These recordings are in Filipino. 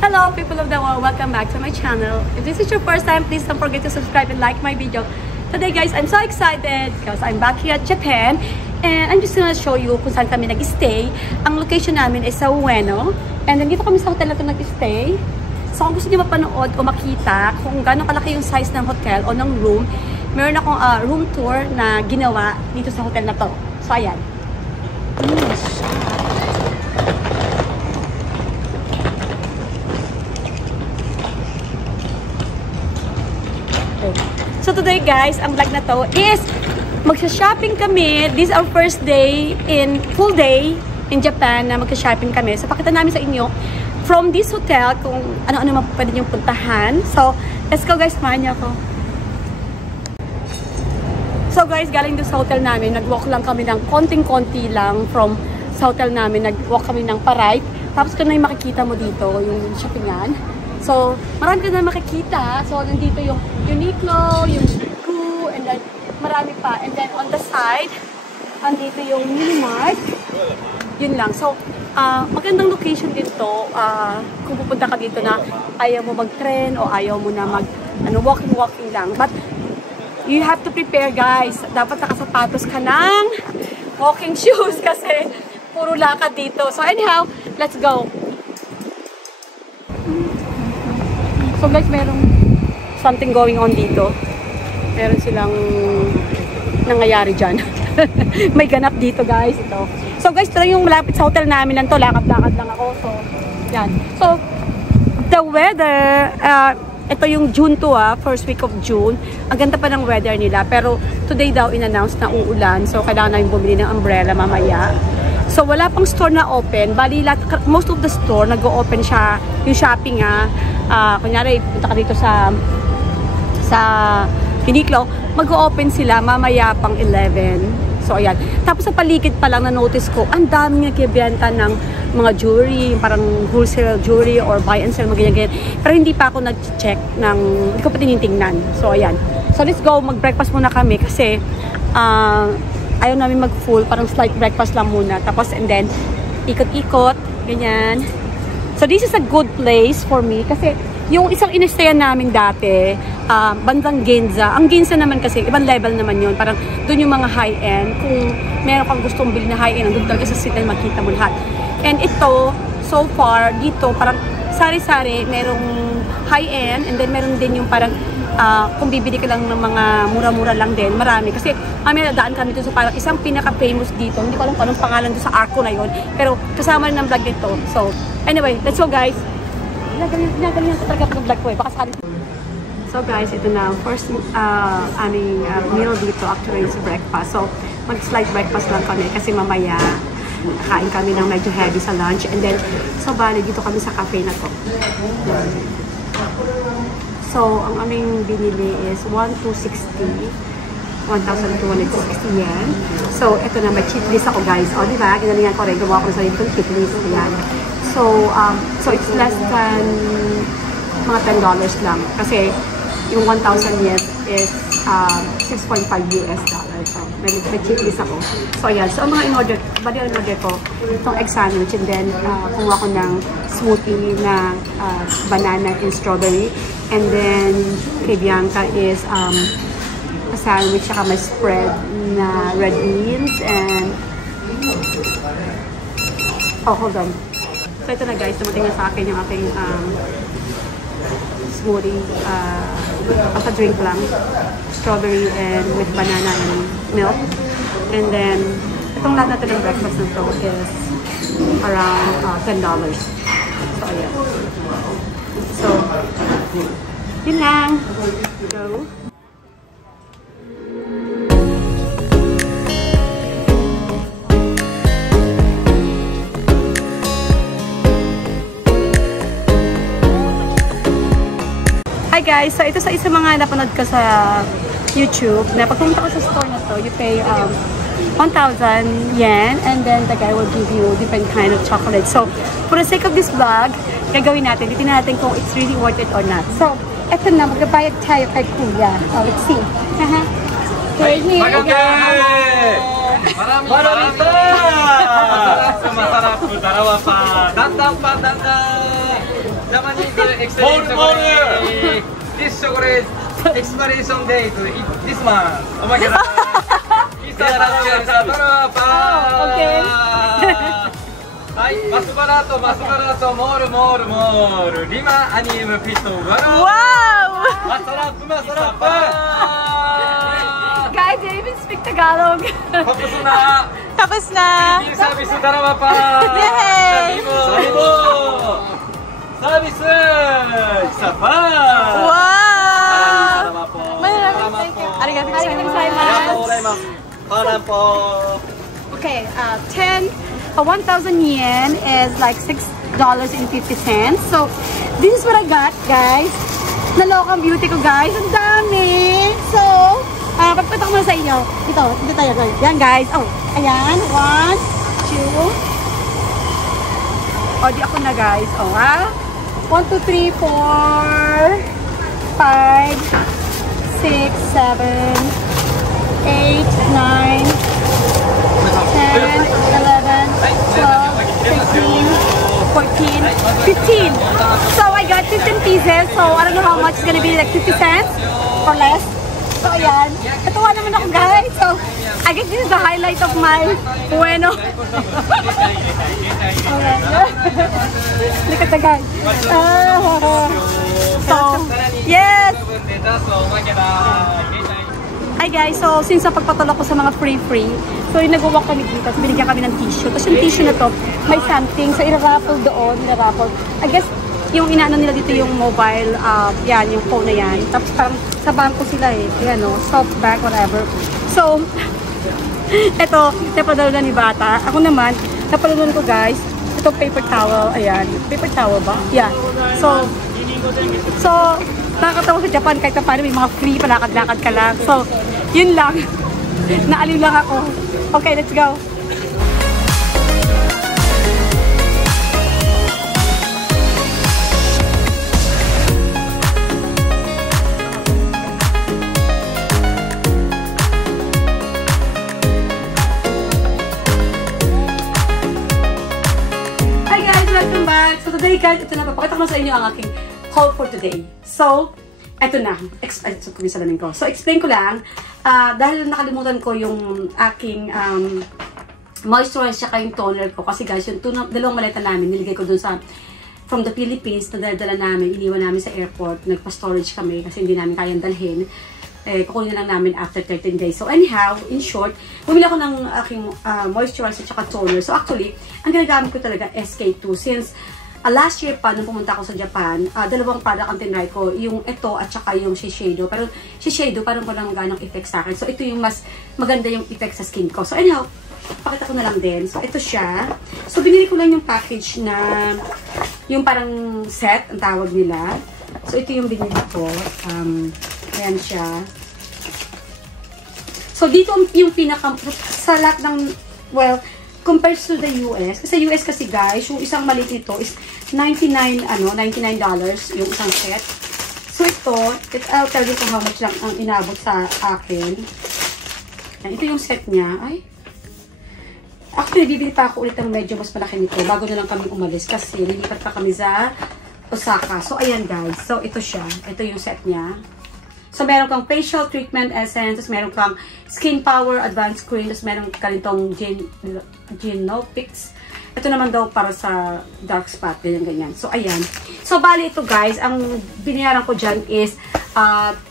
Hello people of the world, welcome back to my channel. If this is your first time, please don't forget to subscribe and like my video. Today guys, I'm so excited because I'm back here at Japan and I'm just gonna show you kung saan kami nag-stay. Ang location namin is sa Ueno and nandito kami sa hotel na ito nag-stay. So kung gusto niyo mapanood o makita kung gaano kalaki yung size ng hotel o ng room, meron akong room tour na ginawa dito sa hotel na to. So ayan. So today guys, ang vlog na to is magsha-shopping kami. This is our first day in full day in Japan na magsha-shopping kami. So pakita namin sa inyo from this hotel kung ano-ano pwede niyong puntahan. So let's go guys, samahan niyo ako. So guys, galing doon sa hotel namin, nag-walk lang kami ng konting-konti lang from sa hotel namin. Nag-walk kami ng pa-right. Tapos ito na yung makikita mo dito, yung shoppingan. So, marami ka na makikita. So, nandito yung Uniqlo, yung Q, and then marami pa. And then on the side, andito yung Minimart. Yun lang. So, magandang location dito. Kung pupunta ka dito na ayaw mo mag-tren o ayaw mo na walking lang. But, you have to prepare guys. Dapat nakasapatos ka ng walking shoes kasi puro lakad dito. So, anyhow, let's go. So guys, merong something going on dito. Meron silang nangyayari dyan. May ganap dito guys. Ito. So guys, ito lang yung malapit sa hotel namin lang to. Lakad-lakad lang ako. So, yan. So, the weather, ito yung June to first week of June. Ang ganda pa ng weather nila. Pero today daw in-announce na uulan. So, kailangan namin bumili ng umbrella mamaya. So, wala pang store na open. Bali, most of the store, nag-o-open siya. Yung shopping kunyari, punta ka dito sa Uniqlo, mag-o-open sila mamaya pang 11. So, ayan. Tapos sa paligid pa lang na-notice ko, ang dami nagbebenta ng mga jewelry, parang wholesale jewelry or buy and sell, ganyan-ganyan. Pero hindi pa ako nag-check hindi ko pa tinitingnan. So, ayan. So, let's go. Mag-breakfast muna kami kasi ayaw namin mag-full, parang slight breakfast lang muna. Tapos, and then, ikot-ikot, ganyan. So, this is a good place for me kasi yung isang inistayan namin dati, bandang Ginza. Ang Ginza naman kasi, ibang level naman yun. Parang doon yung mga high-end. Kung meron kang gustong bilhin na high-end, doon talaga sa hotel makita mo lahat. And ito, so far, dito, parang sari-sari, merong high-end, and then meron din yung parang kung bibili ka lang ng mga mura-mura lang din, marami. Kasi may nadaan kami dito sa parang isang pinaka-famous dito. Hindi ko alam kung anong pangalan doon sa Arco na yun. Pero kasama rin ng vlog dito. So, anyway, let's go guys. Ginagaling na talaga ng vlog ko eh. Baka sakali. So guys, ito na. First aming meal dito actually is breakfast. So, mag-slight breakfast lang kami kasi mamaya kain kami ng medyo heavy sa lunch. And then, so bali, dito kami sa cafe na to. So, ang aming binili is 1,260 yen. So, ito na, may cheat list ako guys. O, diba? Ginalingan ko rin. Gawa ko sa sarili kong cheat list. Ayan. So, it's less than mga $10 lang. Kasi, yung 1,000 yen is 6.5 US dollars. So, may cheat list ako. So, ayan. So, ang mga in-order, bali ang in-order ko, itong egg sandwich. And then, kumuha ko ng smoothie na banana and strawberry. And then, kay Bianca is a sandwich, saka may spread na red beans and hold on. So, ito na guys, dumating na sa akin yung aking smoothie. Ang drink lang. Strawberry and with banana and milk. And then, itong lahat natin ng breakfast na to is around $10. So, ayan. So, yun lang. Go. Hi guys! So, ito sa isa mga napanood ko sa YouTube na pag pumunta ko sa store na to, you pay 1,000 yen and then the guy will give you different kind of chocolate. So, for the sake of this vlog, gagawin natin. Titignan natin kung it's really worth it or not. So, eto na. Magbabayad tayo kay Kuya. Oh, let's see. Okay, here we go. Marami pa! Masarap po. Dalawa pa. Dandan pa, dandan! Japanese excellent chocolate. This chocolate expiration date this month. Oh my god. Okay. はい、マスバラート、マスバラート、モール、モール、モール、リマ、アニメ、ピット、バラー。Wow! マスラップ、マスラップ。Guys, they even speak Tagalog. Tapos na. Tapos na! Hindi service, dalawa pa. Yay! Sabi mo. Service. Isa pa. Wow! Dalawa po. Maraming thank you. Arigatou Arigatou gozaimasu. gozaimasu. Para po. Okay, 1,000 yen is like $6.50. So, this is what I got, guys. Nalokang beauty ko, guys. Ang dami. So, pagpita ko muna sa inyo. Dito tayo, guys. Yan, guys. Oh, ayan. 1, 2. O, di ako na, guys. O, ha? 1, 2, 3, 4, 5, 6, 7, 8, 9, 10, 11, 12, 13, 14, 15. So, I got 15 pieces. So, I don't know how much it's gonna be, like 50 cents or less. So, ayan. Natuwa naman ako, guys. So, I guess this is the highlight of my bueno. Look at the guys. So, yes! Hi guys, so since pagpatulog ko sa mga free, so yung nag-walk kami dito, so binigyan kami ng tissue. Tapos yung tissue na to, may something, so i-raffle doon, I guess, yung inaano nila dito yung mobile, yan, yung phone na yan. Tapos parang sa bangko sila eh, yan o, soft bag, whatever. So, eto, napadalunan ni Bata. Ako naman, napadalunan ko guys, ito paper towel, ayan. Paper towel ba? Yeah. So, nakakatawa sa Japan kahit na paano may mga free, palakad-lakad ka lang. So, yun lang. Naaliw lang ako. Okay, let's go. Hi guys, welcome back. So today guys, ito na, papakita ko na sa inyo ang aking haul for today. So, eto na. So, explain ko lang. Dahil nakalimutan ko yung aking moisturizer tsaka yung toner ko. Kasi guys, yung dalawang maleta namin, niligay ko dun sa from the Philippines, nadala namin, iniwan namin sa airport. Nagpa-storage kami kasi hindi namin kayang dalhin. Kukunin lang namin after 13 days. So, anyhow, in short, bumili ako ng aking moisturizer tsaka toner. So, actually, ang ginagamit ko talaga SK2 since last year pa, nung pumunta ako sa Japan, dalawang product ang tinry ko. Yung ito at saka yung Shiseido. Pero Shiseido, parang walang ganong effect sa akin. So, ito yung mas maganda yung effect sa skin ko. So, anyhow, pakita ko na lang din. So, ito siya. So, binili ko lang yung package na yung parang set, ang tawag nila. So, ito yung binili ko. Ayan siya. So, dito yung pinaka, sa lahat ng, well, compared to the US, kasi US kasi guys, yung isang maliit nito is $99 yung isang set. So ito, I'll tell you kung how much lang ang inabot sa akin. Ito yung set niya. Ay, actually, bibili pa ako ulit ng medyo mas malaki nito bago na lang kami umalis kasi nilipat pa kami sa Osaka. So ayan guys, so ito siya. Ito yung set niya. So, meron kang facial treatment essence, tapos meron kang skin power advanced cream, tapos meron ka nitong Genopix. Ito naman daw para sa dark spot, ganyan. So, ayan. So, bali ito guys, ang binayaran ko dyan is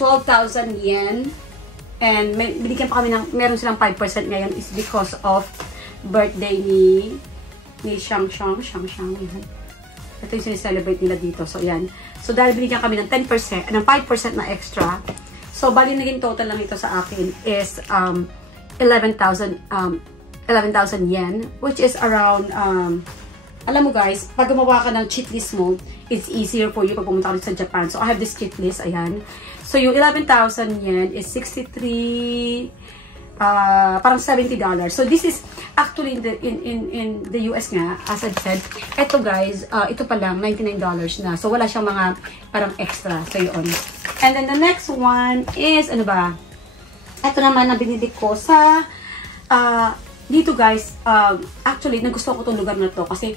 12,000 yen. And binigyan pa kami ng, meron silang 5% ngayon is because of birthday ni Shang. Yan. Ito yung sineselebrate nila dito. So, ayan. So, dahil binigyan kami ng 10%, ng 5% na extra. So, bali naging total lang ito sa akin is 11,000 yen, which is around, alam mo guys, pag gumawa ka ng cheat list mo, it's easier for you pag pumunta ka sa Japan. So, I have this cheat list, ayan. So, yung 11,000 yen is 63, parang $70. So, this is actually in the US nga, as I said, ito guys, ito pa lang, $99 na. So, wala siyang mga parang extra. So, yun. And then, the next one is, ano ba? Ito naman na binili ko sa, dito guys, actually, nagustuhan ko itong lugar na to kasi,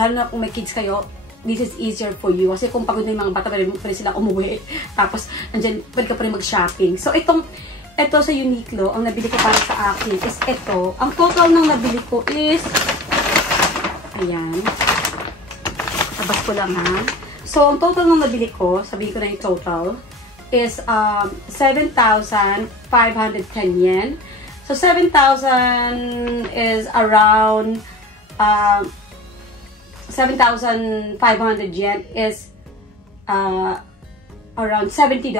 lalo na kung may kids kayo, this is easier for you. Kasi kung pagod na yung mga bata, pwede sila umuwi. Tapos, andyan, pwede ka pa rin mag-shopping. So, ito sa Uniqlo, ang nabili ko para sa akin is ito. Ang total ng nabili ko is, ayan. Sabas ko lang ha. So, ang total ng nabili ko, sabihin ko na yung total, is 7,510 yen. So, 7,000 is around 7,500 yen is around $70.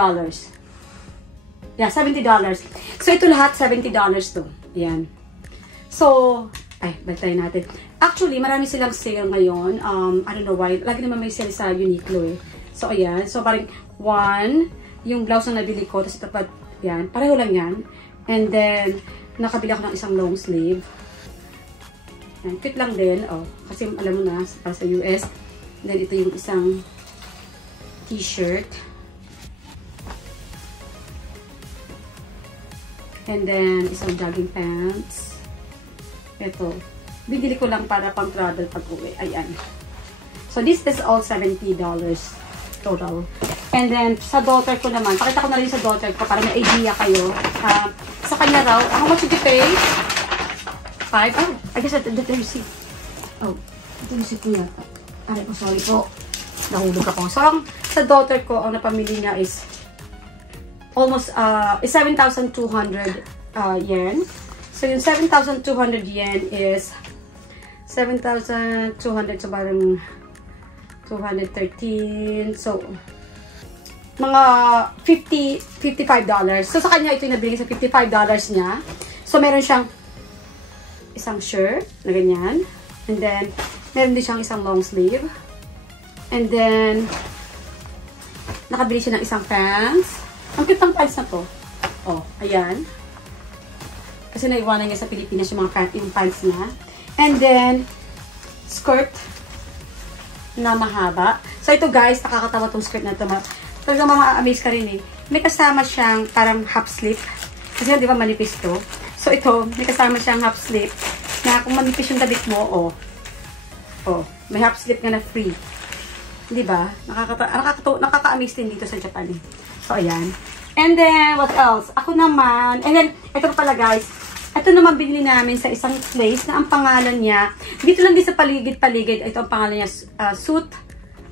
Yeah, $70. So, ito lahat $70 to. Ayan. So, balik tayo natin. Actually, marami silang sale ngayon. I don't know why. Lagi naman may sale sa Uniqlo eh. So, ayan. So, parang yung blouse na nabili ko. Tapos, ito yan. Pareho lang yan. And then, nakabili ako ng isang long sleeve. Yan. Fit lang din. Oh, kasi alam mo na, para sa US. And then, ito yung isang t-shirt. And then, isang jogging pants. Ito. Binili ko lang para pang travel pag-uwi. Ayan. So, this is all $70 total. And then, sa daughter ko naman, pakita ko na rin sa daughter ko para may idea kayo. Sa kanya raw, how much did you pay? 5? Oh, I guess the receipt. Oh, ito yung receipt niya. Aray ko, sorry po. Nahulog ako. So, sa daughter ko, ang napamili niya is almost 7,200 yen. So, yung 7,200 yen is 7,200, so parang 213. So, mga $55. So, sa kanya, ito yung nabili sa $55 niya. So, meron siyang isang shirt na ganyan. And then, meron din siyang isang long sleeve. And then, nakabili siya ng isang pants. Ang cute ng pants na to. Oh, ayan. Kasi naiwanan niya sa Pilipinas yung mga pants niya. And then, skirt na mahaba. So, ito guys, nakakatawa tong skirt na to. Talagang ma-amaze ka rin eh. May kasama siyang parang half slip. Kasi di ba manipis to? So, ito, may kasama siyang half slip. Na kung manipis yung damit mo, may half slip nga na free. Di ba? Nakaka-amaze din dito sa Japan eh. So, ayan. And then, what else? Ako naman, and then, ito pala guys, ito naman binili namin sa isang place na ang pangalan niya, dito lang din sa paligid-paligid, ito ang pangalan niya, Suit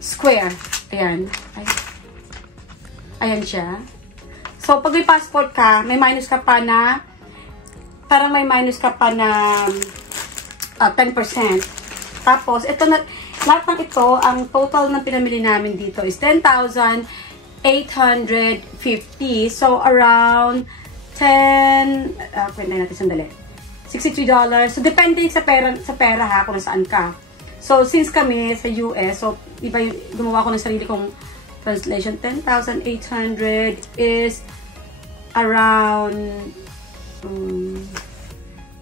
Square. Ayan. Ayan siya. So, pag may passport ka, may minus ka pa na, parang may minus ka pa na 10%. Tapos, ito na, lahat ng ito, ang total ng pinamili namin dito is 10,850. So, around 10, kwenta natin sandali. $63. So, depende sa pera ha, kung nasaan ka. So, since kami sa US, so, iba yung, gumawa ko ng sarili kong translation. 10,800 is around,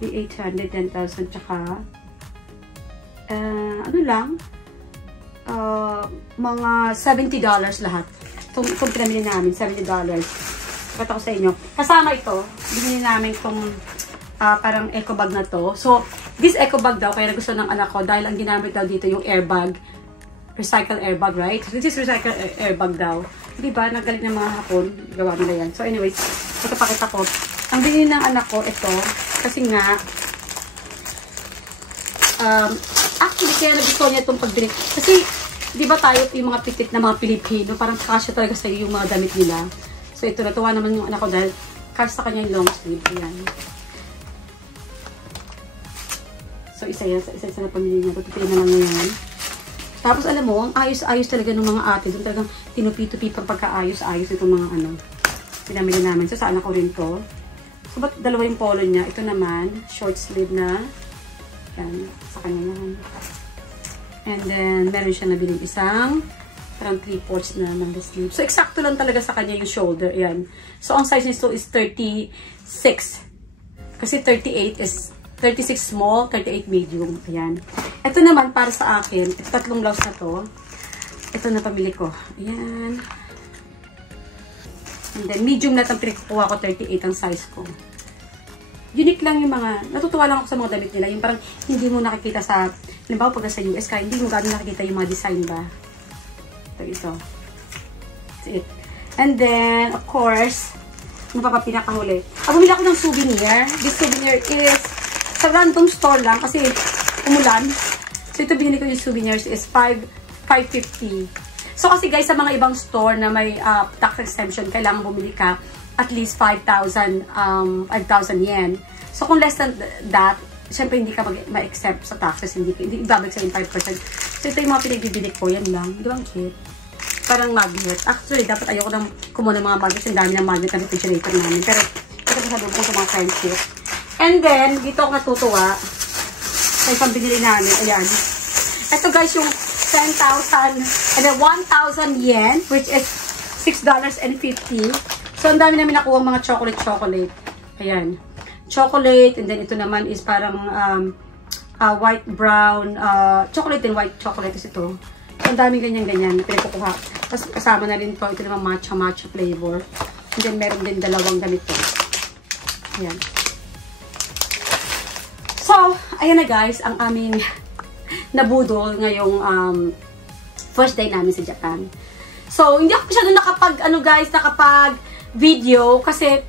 800, 10,000, tsaka, ano lang, mga $70 lahat. Itong pinamili namin, $70. Pakita ko sa inyo. Kasama ito, binili namin itong parang eco bag na to. So, this eco bag daw, kaya gusto ng anak ko, dahil ang ginamit daw dito yung airbag. Recycle airbag, right? This is recycle airbag daw. Diba? Nagaling ng mga Hapon. Gawa nila yan. So, anyways, ito pakita ko. Ang binili ng anak ko, ito, kasi nga, actually, kaya nagustuhan niya itong pagbili. Kasi, di ba tayo, yung mga pitit na mga Pilipino, parang kasya talaga sa yung mga damit nila. So, ito, natuwa naman yung anak ko dahil kasya sa kanya yung long sleeve. Ayan. So, isa na pamili niya. Tutupin na lang ngayon. Tapos, alam mo, ang ayos-ayos talaga ng mga ate. Doon talagang tinupi-tupi pang pagkaayos-ayos itong mga ano, pinamili namin. So, sa anak ko rin to. So, ba't dalawa yung polo niya? Ito naman, short sleeve na. Yan, sa kanya naman. And then, meron siya nabiling isang parang 3/4 na ng sleeve. So, eksakto lang talaga sa kanya yung shoulder. Ayan. So, ang size nito is 36. Kasi 38 is 36 small, 38 medium. Ayan. Ito naman, para sa akin, ito tatlong blouse na to. Ito na pamili ko. Ayan. And then, medium na itong pinikuha ko, 38 ang size ko. Unique lang yung mga, natutuwa lang ako sa mga damit nila. Yung parang hindi mo nakikita sa halimbawa pag sa US ka, hindi mo gano'n nakikita yung mga design ba. Ito. That's it. And then, of course, ano pa pinakahuli? Bumili ako ng souvenir. This souvenir is sa random store lang kasi umulan. So, ito binili ko yung souvenirs is $5.50. So, kasi guys, sa mga ibang store na may tax exemption, kailangan bumili ka at least 5,000 yen. So, kung less than that, syempre hindi ka ma-accept sa taxes, hindi ibabalik sa 5%. So, ito yung mga pinagbibili ko, yan lang. Di ba ang cute? Parang magnet. Actually, dapat ayoko nang kumuha ng mga magnet. Ang dami ng magnet na refrigerator namin. Pero, ito sa loob ko sa mga friendship. And then, dito ako natutuwa. Sa isang binili namin. Ayan. Ito guys, yung 10,000 and then 1,000 yen, which is $6.50. So, ang dami namin nakuha mga chocolate. Ayan. Chocolate, and then ito naman is parang white brown, chocolate and white chocolate is ito. So, ang dami ganyan-ganyan na pinagkukuha. Tapos kasama na rin ito naman matcha flavor. And then meron din dalawang ganito. Ayan. So, ayan na guys, ang aming nabudol ngayong first day namin sa Japan. So, hindi ako masyado nakapag video kasi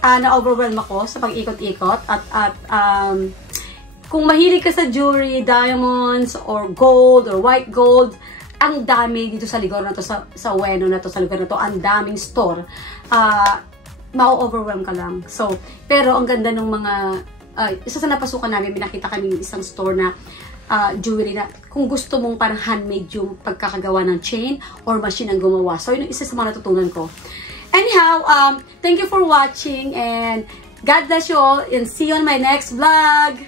na-overwhelm ako sa pag-ikot-ikot at kung mahilig ka sa jewelry, diamonds, or gold, or white gold, ang dami dito sa lugar na to, sa Ueno na to, sa lugar na to, ang daming store. Ma-overwhelm ka lang. So, pero ang ganda ng mga, isa sa napasukan namin, nakita kami isang store na jewelry na kung gusto mong parang handmade yung pagkakagawa ng chain or machine ang gumawa. So, yun yung isa sa mga natutunan ko. Anyhow, thank you for watching and God bless you all and see you on my next vlog.